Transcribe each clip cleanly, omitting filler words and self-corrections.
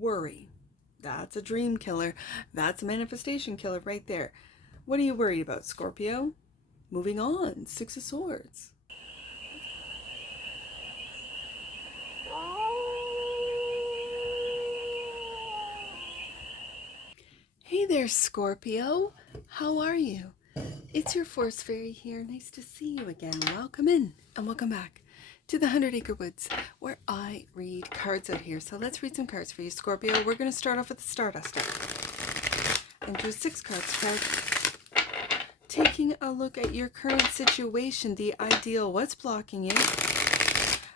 Worry. That's a dream killer. That's a manifestation killer right there. What are you worried about, Scorpio? Moving on. Six of Swords. Hey there, Scorpio. How are you? It's your Force Fairy here. Nice to see you again. Welcome in and welcome back to the 100 Acre Woods, where I read cards out here. So let's read some cards for you, Scorpio. We're going to start off with the Stardust deck and do 6 cards card. Taking a look at your current situation, the ideal, what's blocking you,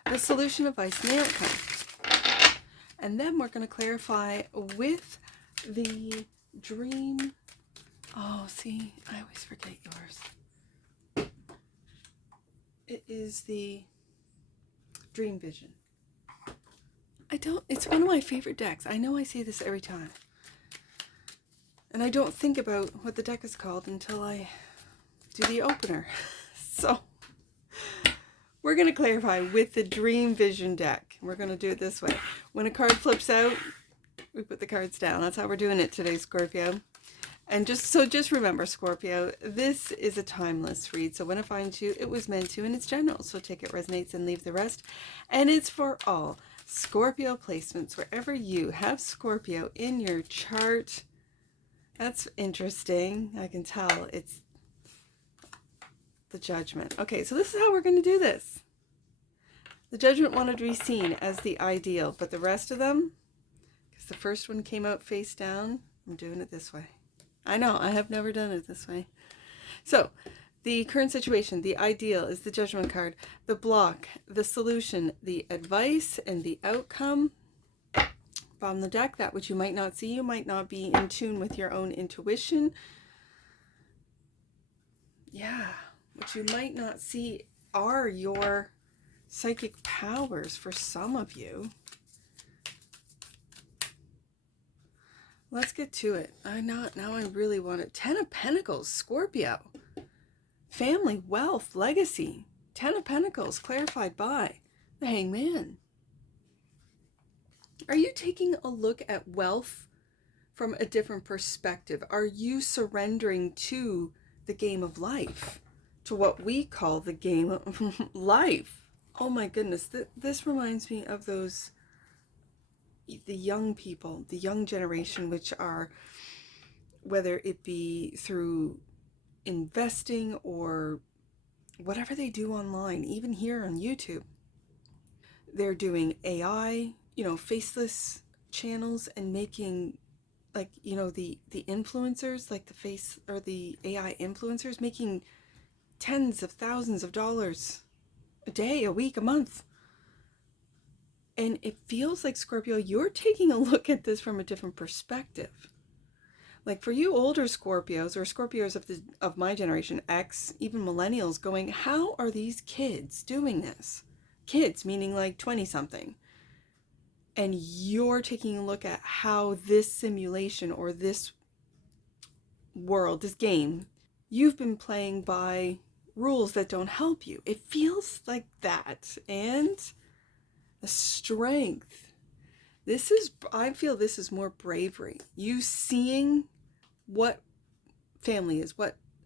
the solution, advice, and the outcome. And then we're going to clarify with the dream. Oh, see, I always forget yours. It is the Dream Vision. It's one of my favorite decks. I know I say this every time. And I don't think about what the deck is called until I do the opener. So, we're going to clarify with the Dream Vision deck. We're going to do it this way. When a card flips out, we put the cards down. That's how we're doing it today, Scorpio. And just remember, Scorpio, this is a timeless read. So when it finds you, it was meant to, and it's general. So take it resonates and leave the rest. And it's for all Scorpio placements, wherever you have Scorpio in your chart. That's interesting. I can tell it's the Judgment. Okay, so this is how we're going to do this. The Judgment wanted to be seen as the ideal, but the rest of them, because the first one came out face down, I'm doing it this way. I know, I have never done it this way. So, the current situation, the ideal is the Judgment card, the block, the solution, the advice, and the outcome. Bottom of the deck, that which you might not see, you might not be in tune with your own intuition. Yeah, what you might not see are your psychic powers for some of you. Let's get to it. Now I really want it. 10 of Pentacles, Scorpio. Family, wealth, legacy. 10 of Pentacles, clarified by the Hangman. Are you taking a look at wealth from a different perspective? Are you surrendering to the game of life? To what we call the game of life? Oh my goodness, this reminds me of those... the young people, the young generation, which are, whether it be through investing or whatever they do online, even here on YouTube, they're doing AI, faceless channels and making, like, the influencers, like the face or the AI influencers, making tens of thousands of dollars a day, a week, a month. And it feels like, Scorpio, you're taking a look at this from a different perspective. Like for you older Scorpios, or Scorpios of my generation, X, even millennials, going, how are these kids doing this? Kids, meaning like 20-something. And you're taking a look at how this simulation or this world, this game, you've been playing by rules that don't help you. It feels like that. And... the strength. I feel this is more bravery. You seeing what family is.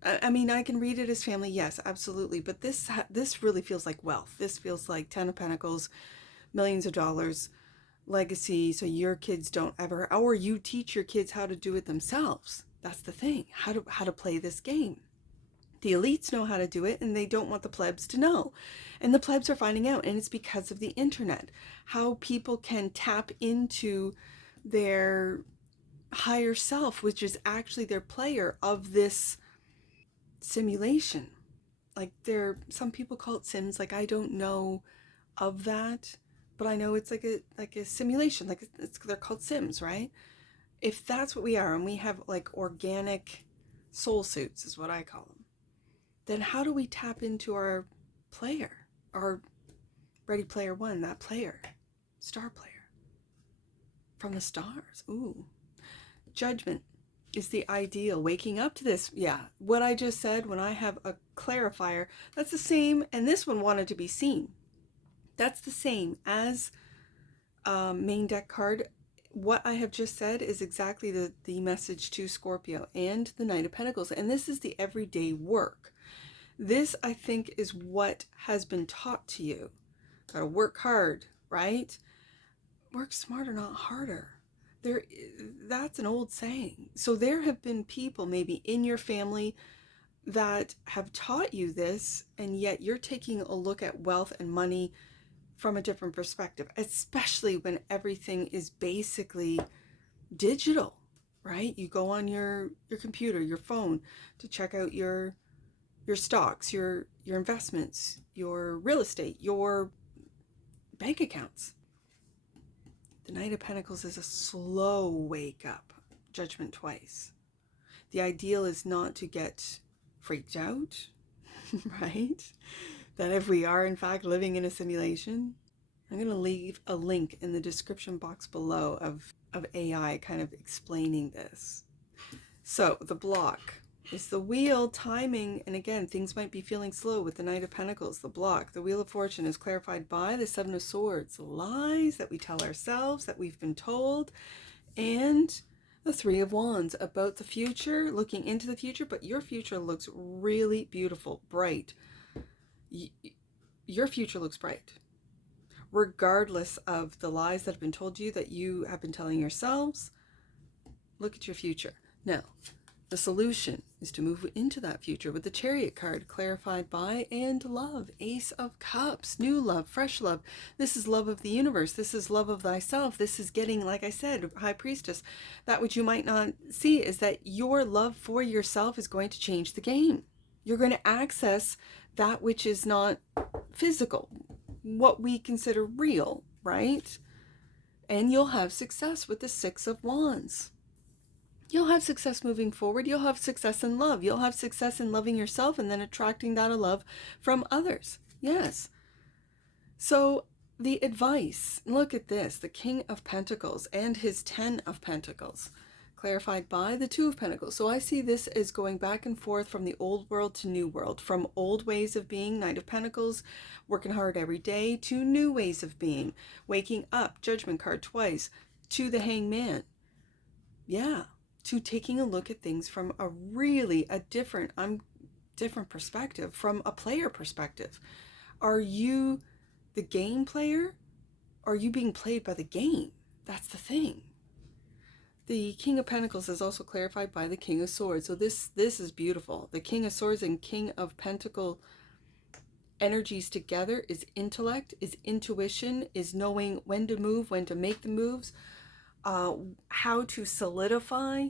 I mean, I can read it as family, yes, absolutely. But this really feels like wealth. This feels like 10 of Pentacles, millions of dollars, legacy, so your kids don't ever, or you teach your kids how to do it themselves. That's the thing, how to play this game. The elites know how to do it, and they don't want the plebs to know. And the plebs are finding out, and it's because of the internet. How people can tap into their higher self, which is actually their player of this simulation. Like some people call it Sims. Like, I don't know of that, but I know it's like a simulation. Like they're called Sims, right? If that's what we are, and we have like organic soul suits, is what I call them. Then how do we tap into our player, our Ready Player One, that player, star player from the stars? Ooh, Judgment is the ideal. Waking up to this, yeah, what I just said, when I have a clarifier, that's the same, and this one wanted to be seen. That's the same as main deck card. what I have just said is exactly the message to Scorpio and the Knight of Pentacles. And this is the everyday work. This, I think, is what has been taught to you. Gotta work hard, right? Work smarter, not harder. That's an old saying. So there have been people maybe in your family that have taught you this, and yet you're taking a look at wealth and money from a different perspective, especially when everything is basically digital, right? You go on your computer, your phone to check out your stocks, your investments, your real estate, your bank accounts. The Knight of Pentacles is a slow wake up, judgment twice. The ideal is not to get freaked out, right? That if we are in fact living in a simulation, I'm going to leave a link in the description box below of AI kind of explaining this. So the block is the wheel, timing, and again, things might be feeling slow with the Knight of Pentacles. The block, the Wheel of Fortune, is clarified by the Seven of Swords, lies that we tell ourselves, that we've been told, and the Three of Wands, about the future, looking into the future, but your future looks really beautiful, bright. Your future looks bright, regardless of the lies that have been told you, that you have been telling yourselves. Look at your future. Now, the solution is to move into that future with the Chariot card, clarified by and love, Ace of Cups, new love, fresh love. This is love of the universe. This is love of thyself. This is getting, like I said, High Priestess. That which you might not see is that your love for yourself is going to change the game. You're going to access that which is not physical, what we consider real, right? And you'll have success with the Six of Wands. You'll have success moving forward. You'll have success in love. You'll have success in loving yourself and then attracting that love from others. Yes. So the advice, look at this, the King of Pentacles and his 10 of Pentacles, clarified by the Two of Pentacles. So I see this as going back and forth from the old world to new world, from old ways of being, Knight of Pentacles, working hard every day, to new ways of being, waking up, Judgment card twice, to the Hangman. Yeah. To taking a look at things from a really different perspective, from a player perspective. Are you the game player? Are you being played by the game? That's the thing. The King of Pentacles is also clarified by the King of Swords. So this is beautiful. The King of Swords and King of Pentacle energies together is intellect, is intuition, is knowing when to move, when to make the moves, how to solidify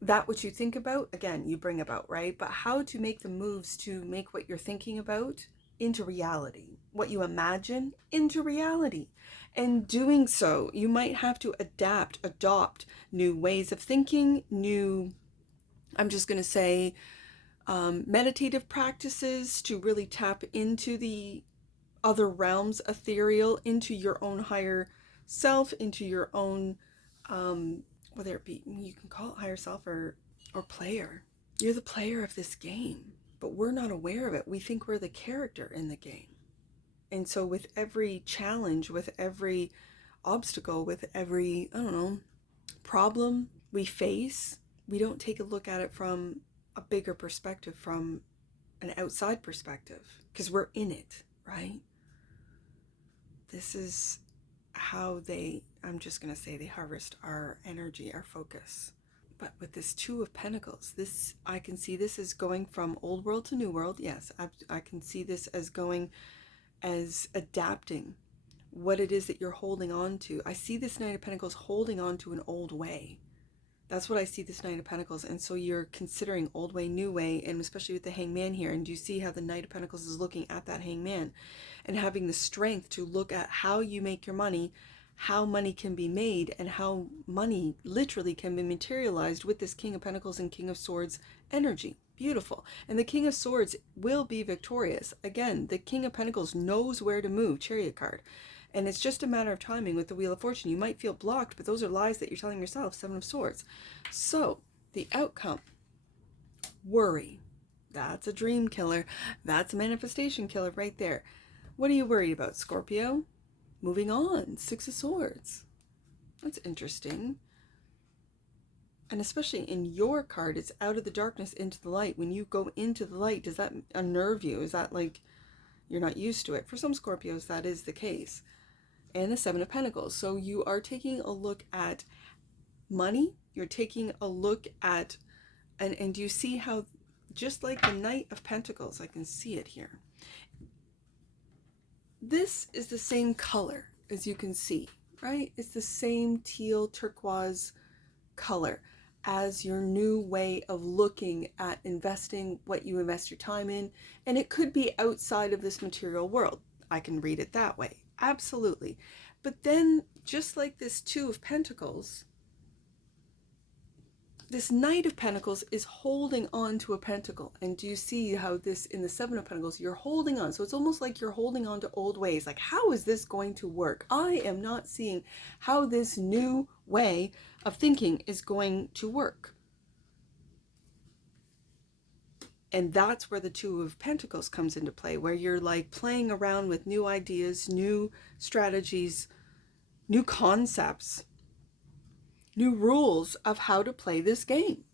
that which you think about. Again, you bring about, right? But how to make the moves to make what you're thinking about into reality, what you imagine into reality. And doing so, you might have to adopt new ways of thinking, new, I'm just going to say, meditative practices to really tap into the other realms, ethereal, into your own higher self, into your own, whether it be, you can call it higher self or player. You're the player of this game, but we're not aware of it. We think we're the character in the game. And so with every challenge, with every obstacle, with every, I don't know, problem we face, we don't take a look at it from a bigger perspective, from an outside perspective, because we're in it, right? This is how they, I'm just going to say, they harvest our energy, our focus. But with this Two of Pentacles, this, I can see this as going from old world to new world. Yes, I can see this as going, as adapting what it is that you're holding on to. I see this Knight of Pentacles holding on to an old way. That's what I see this Knight of Pentacles. And so you're considering old way, new way, and especially with the Hangman here. And do you see how the Knight of Pentacles is looking at that Hangman and having the strength to look at how you make your money, how money can be made, and how money literally can be materialized with this King of Pentacles and King of Swords energy. Beautiful. And the King of Swords will be victorious. Again, the King of Pentacles knows where to move, Chariot card. And it's just a matter of timing with the Wheel of Fortune. You might feel blocked, but those are lies that you're telling yourself, Seven of Swords. So, the outcome, worry. That's a dream killer. That's a manifestation killer right there. What are you worried about, Scorpio? Moving on, Six of Swords. That's interesting. And especially in your card, it's out of the darkness into the light. When you go into the light, does that unnerve you? Is that like you're not used to it? For some Scorpios, that is the case. And the Seven of Pentacles. So you are taking a look at money. You're taking a look at, and do you see how, just like the Knight of Pentacles, I can see it here. This is the same color, as you can see, right? It's the same teal turquoise color as your new way of looking at investing, what you invest your time in. And it could be outside of this material world. I can read it that way. Absolutely. But then, just like this Two of Pentacles, this Knight of Pentacles is holding on to a pentacle. And do you see how this, in the Seven of Pentacles, you're holding on. So it's almost like you're holding on to old ways. Like, how is this going to work? I am not seeing how this new way of thinking is going to work. And that's where the Two of Pentacles comes into play, where you're like playing around with new ideas, new strategies, new concepts, new rules of how to play this game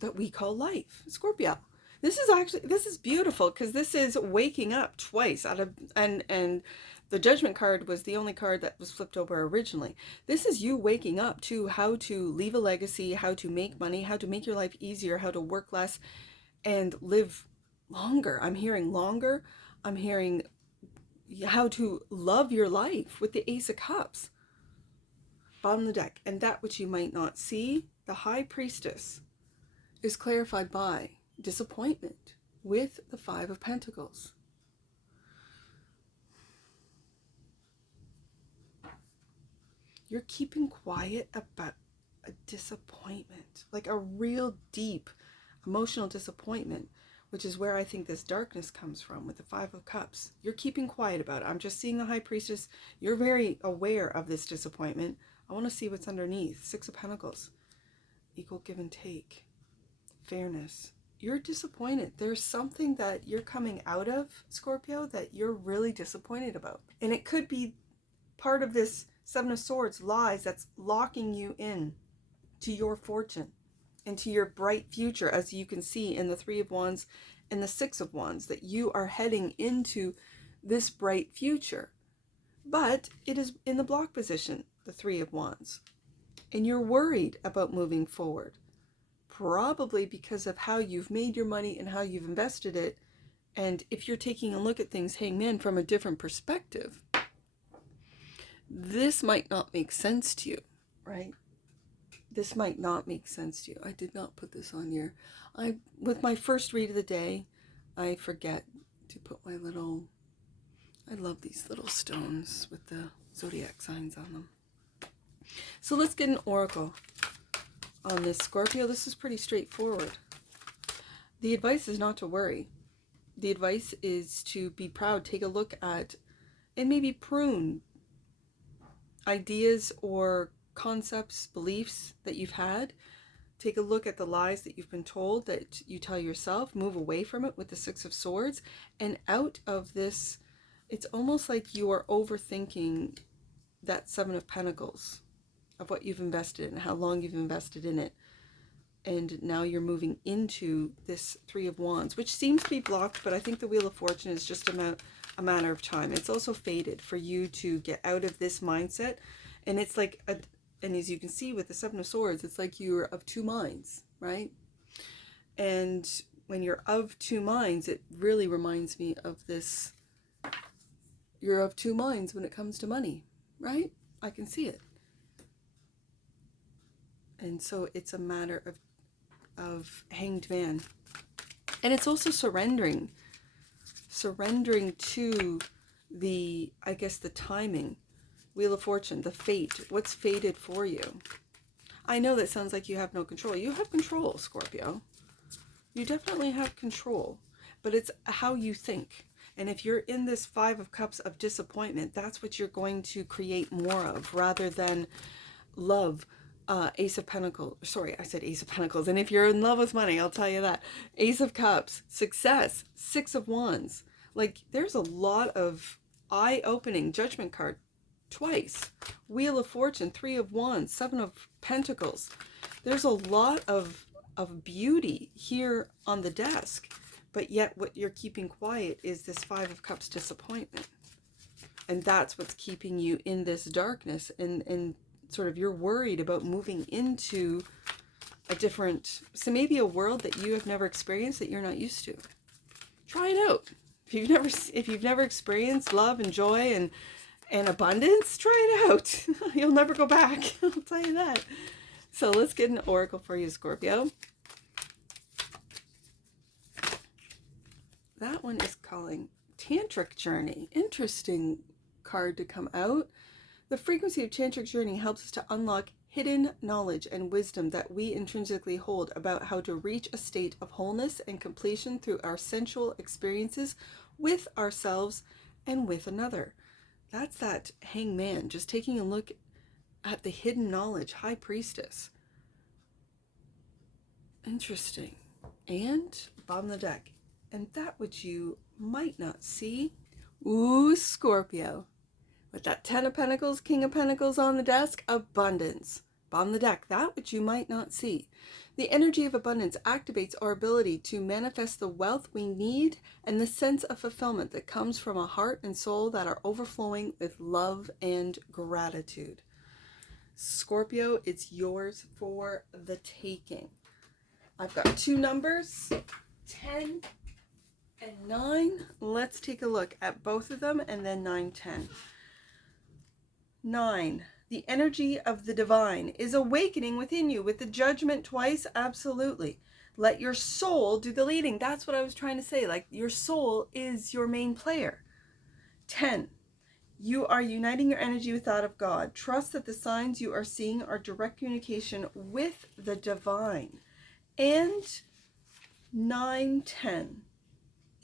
that we call life. Scorpio, this is beautiful, because this is waking up twice out of, and the Judgment card was the only card that was flipped over originally. This is you waking up to how to leave a legacy, how to make money, how to make your life easier, how to work less and live longer. I'm hearing longer. I'm hearing how to love your life with the Ace of Cups. Bottom of the deck. And that which you might not see, the High Priestess, is clarified by disappointment with the Five of Pentacles. You're keeping quiet about a disappointment, like a real deep emotional disappointment, which is where I think this darkness comes from with the Five of Cups. You're keeping quiet about it. I'm just seeing the High Priestess. You're very aware of this disappointment. I want to see what's underneath. Six of Pentacles. Equal give and take. Fairness. You're disappointed. There's something that you're coming out of, Scorpio, that you're really disappointed about. And it could be part of this Seven of Swords lies that's locking you in to your fortune, into your bright future, as you can see in the Three of Wands and the Six of Wands, that you are heading into this bright future. But it is in the block position, the Three of Wands. And you're worried about moving forward, probably because of how you've made your money and how you've invested it. And if you're taking a look at things, Hangman, from a different perspective, this might not make sense to you, right? This might not make sense to you. I did not put this on here. With my first read of the day, I forget to put my little, I love these little stones with the zodiac signs on them. So let's get an oracle on this, Scorpio. This is pretty straightforward. The advice is not to worry. The advice is to be proud. Take a look at, and maybe prune ideas or concepts, beliefs that you've had. Take a look at the lies that you've been told, that you tell yourself. Move away from it with the Six of Swords. And out of this, it's almost like you are overthinking that Seven of Pentacles, of what you've invested in, how long you've invested in it. And now you're moving into this Three of Wands, which seems to be blocked, but I think the Wheel of Fortune is just a matter of time. It's also fated for you to get out of this mindset. And it's like, and as you can see with the Seven of Swords, it's like you're of two minds, right? And when you're of two minds, it really reminds me of this, you're of two minds when it comes to money, right? I can see it. And so it's a matter of Hanged Man. And it's also surrendering to the, I guess, the timing. Wheel of Fortune, the fate, what's fated for you. I know that sounds like you have no control. You have control, Scorpio. You definitely have control, but it's how you think. And if you're in this Five of Cups of disappointment, that's what you're going to create more of, rather than love, Ace of Pentacles. Sorry, I said Ace of Pentacles. And if you're in love with money, I'll tell you that. Ace of Cups, success, Six of Wands. Like, there's a lot of eye-opening Judgment card. twice. Wheel of Fortune, 3 of Wands, 7 of Pentacles. There's a lot of beauty here on the desk, but yet what you're keeping quiet is this 5 of Cups disappointment. And that's what's keeping you in this darkness, and sort of you're worried about moving into a different, so maybe a world that you have never experienced, that you're not used to. Try it out. If you've never experienced love and joy and abundance, try it out. You'll never go back. I'll tell you that. So let's get an oracle for you, Scorpio. That one is calling Tantric Journey. Interesting card to come out. The frequency of Tantric Journey helps us to unlock hidden knowledge and wisdom that we intrinsically hold about how to reach a state of wholeness and completion through our sensual experiences with ourselves and with another. That's that Hangman, just taking a look at the hidden knowledge. High Priestess. Interesting. And bottom of the deck. And that which you might not see. Ooh, Scorpio. With that 10 of Pentacles, King of Pentacles on the desk, abundance. Bottom of the deck, that which you might not see. The energy of abundance activates our ability to manifest the wealth we need and the sense of fulfillment that comes from a heart and soul that are overflowing with love and gratitude. Scorpio, it's yours for the taking. I've got 2 numbers, 10 and 9. Let's take a look at both of them, and then 9, 10. 9. The energy of the divine is awakening within you with the Judgment twice. Absolutely. Let your soul do the leading. That's what I was trying to say. Like, your soul is your main player. 10. You are uniting your energy with that of God. Trust that the signs you are seeing are direct communication with the divine. And 9, 10.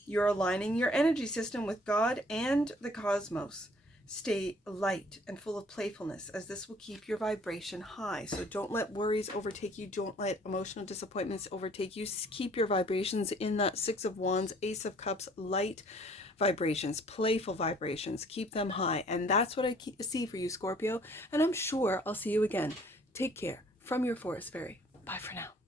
You're aligning your energy system with God and the cosmos. Stay light and full of playfulness, as this will keep your vibration high. So don't let worries overtake you. Don't let emotional disappointments overtake you. Keep your vibrations in that 6 of Wands, Ace of Cups, light vibrations, playful vibrations. Keep them high. And that's what I see for you, Scorpio. And I'm sure I'll see you again. Take care. From your Forest Fairy. Bye for now.